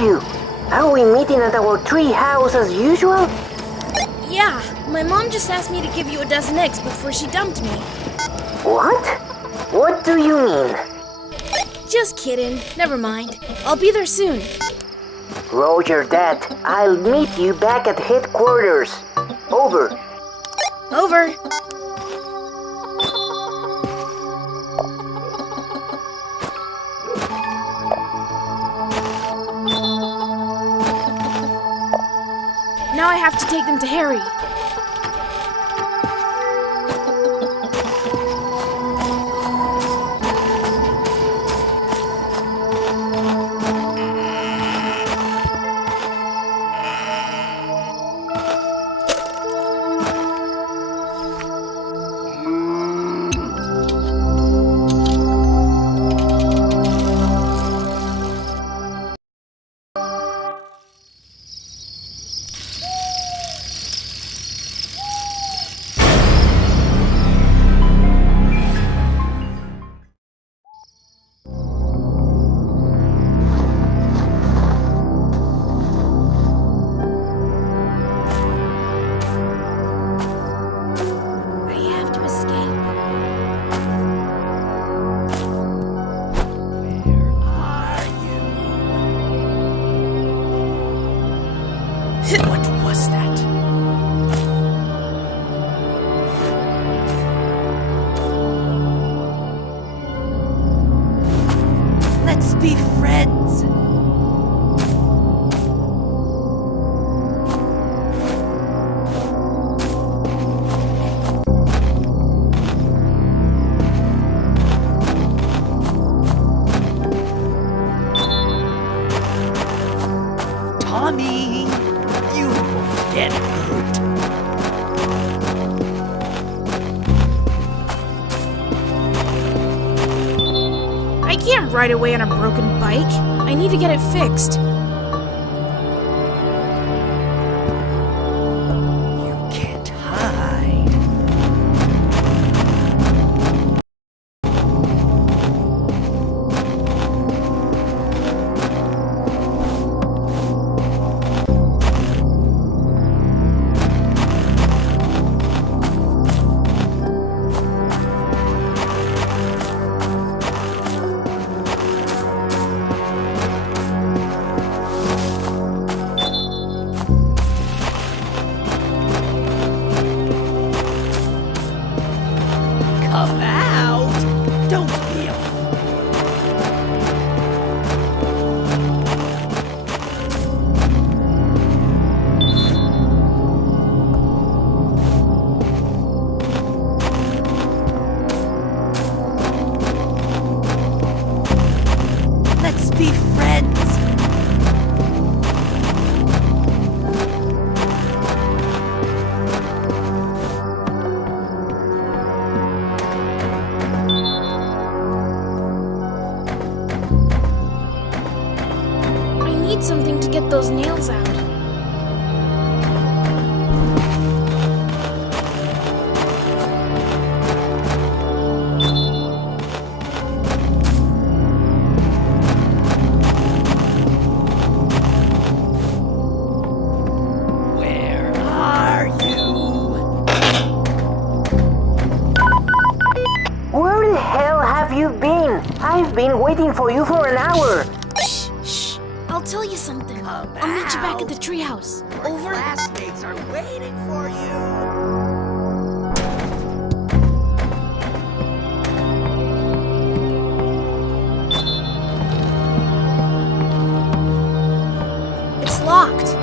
you? Are we meeting at our tree house as usual? Yeah, my mom just asked me to give you a dozen eggs before she dumped me. What? What do you mean? Just kidding. Never mind. I'll be there soon. Roger that. I'll meet you back at headquarters. Over. Over. Now I have to take them to Harry. What was that? Let's be friends. Tommy, you won't get hurt. I can't ride away on a broken bike. I need to get it fixed. You can't hide. Come out! Don't be a... Let's be friends. I need something to get those nails out. Where are you? Where the hell have you been? I've been waiting for you for an hour. Shh. I'll tell you something. Come I'll meet you back at the out. treehouse. Your Over. classmates are waiting for you. It's locked.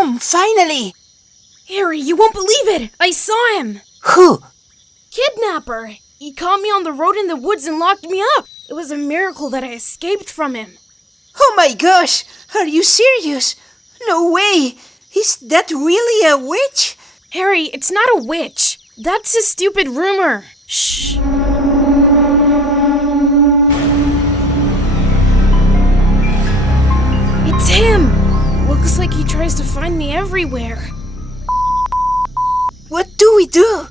Tom, finally! Harry, you won't believe it! I saw him! Who? Kidnapper! He caught me on the road in the woods and locked me up! It was a miracle that I escaped from him. Oh my gosh! Are you serious? No way! Is that really a witch? Harry, it's not a witch. That's a stupid rumor. Shh. It's him! Looks like he tries to find me everywhere. What do we do?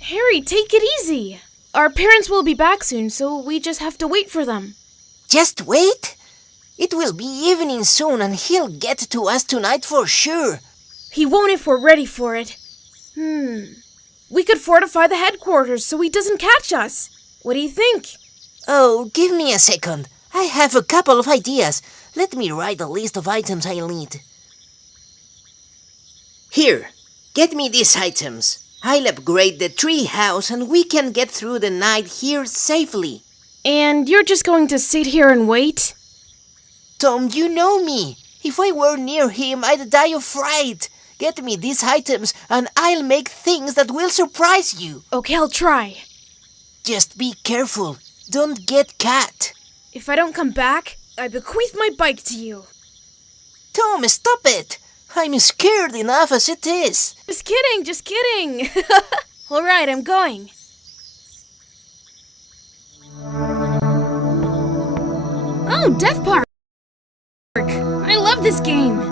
Harry, take it easy. Our parents will be back soon, so we just have to wait for them. Just wait? It will be evening soon and he'll get to us tonight for sure. He won't if we're ready for it. We could fortify the headquarters so he doesn't catch us. What do you think? Oh, give me a second. I have a couple of ideas. Let me write a list of items I'll need. Here, get me these items. I'll upgrade the tree house and we can get through the night here safely. And you're just going to sit here and wait? Tom, you know me. If I were near him, I'd die of fright. Get me these items and I'll make things that will surprise you. Okay, I'll try. Just be careful. Don't get caught. If I don't come back, I bequeath my bike to you. Tom, stop it. I'm scared enough as it is. Just kidding, just kidding. All right, I'm going. Oh, Death Park. I love this game.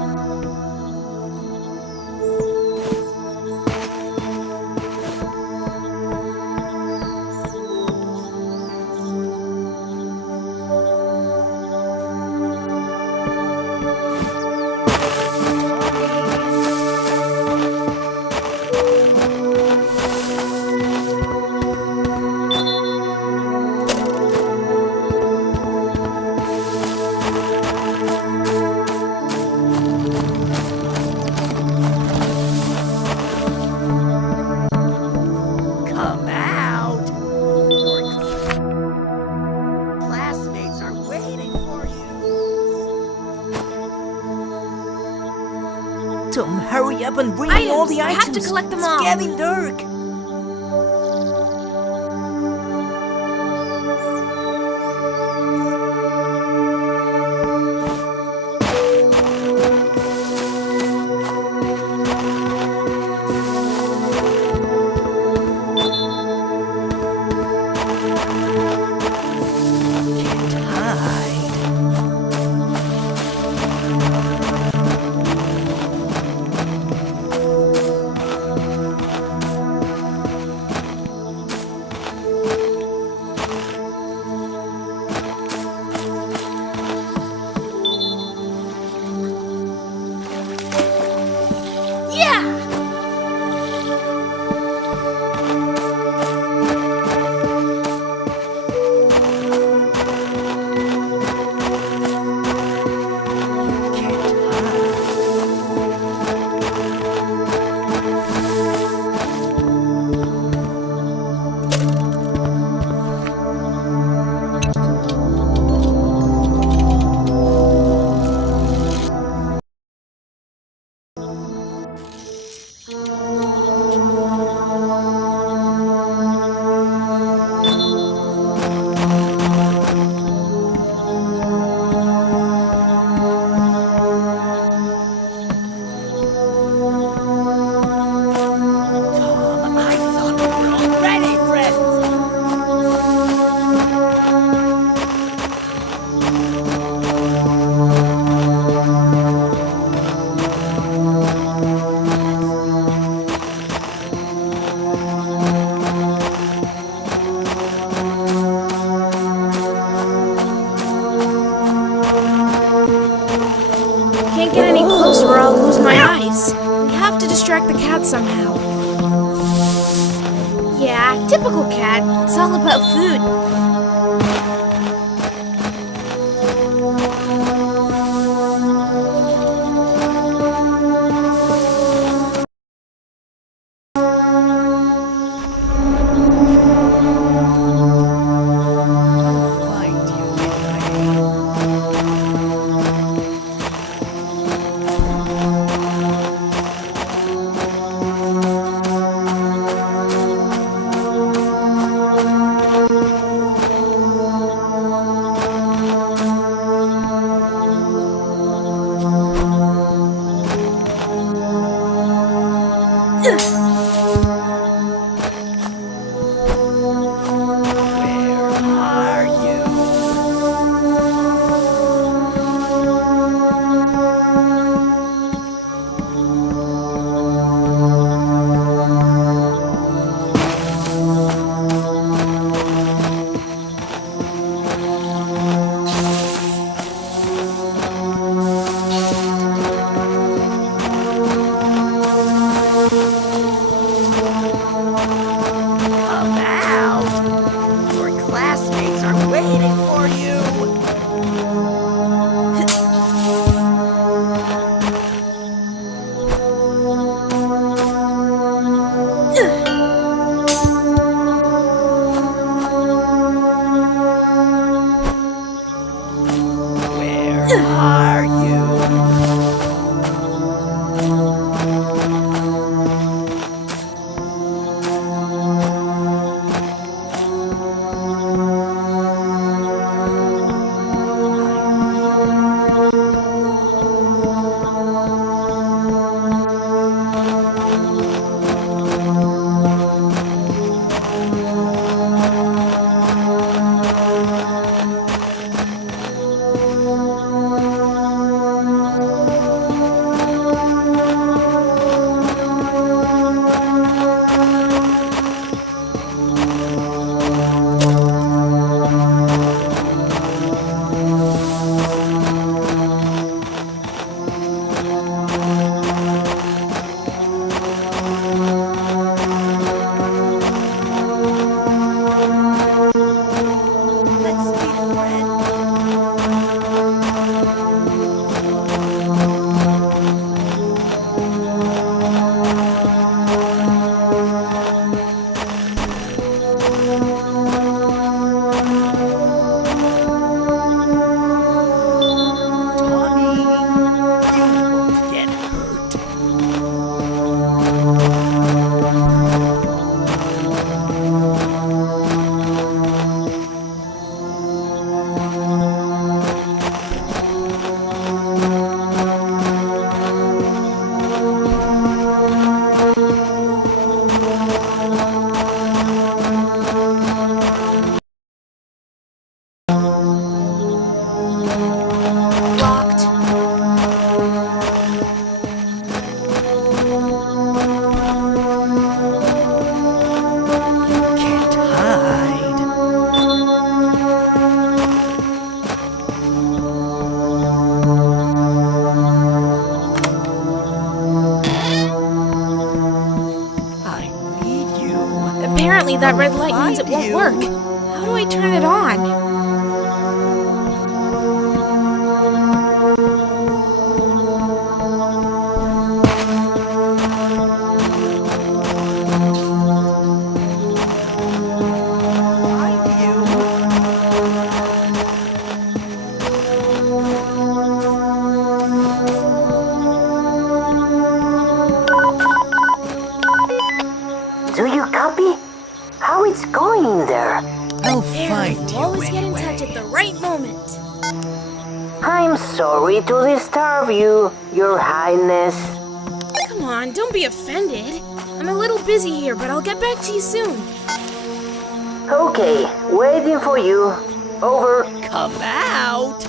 Come out! Your classmates are waiting for you. Tom, hurry up and bring me all the I items. have to collect them It's all. getting dark. Tom, I thought we were already friends. Can't get any closer or I'll lose my eyes. We have to distract the cat somehow. Yeah, typical cat. It's all about food. Find you anyway. Are you? Come out! Your classmates are waiting for you! Where are you? Let's be friends. Tommy, you won't get hurt. Locked. Can't hide. I need you. Apparently that red light means it won't you. work. How do I turn it on? Find you. Do you copy? How it's going there? I'll There, find you always get in anyway. touch at the right moment. I'm sorry to disturb you, Your Highness. Come on, don't be offended. I'm a little busy here, but I'll get back to you soon. Okay, waiting for you. Over. Come out!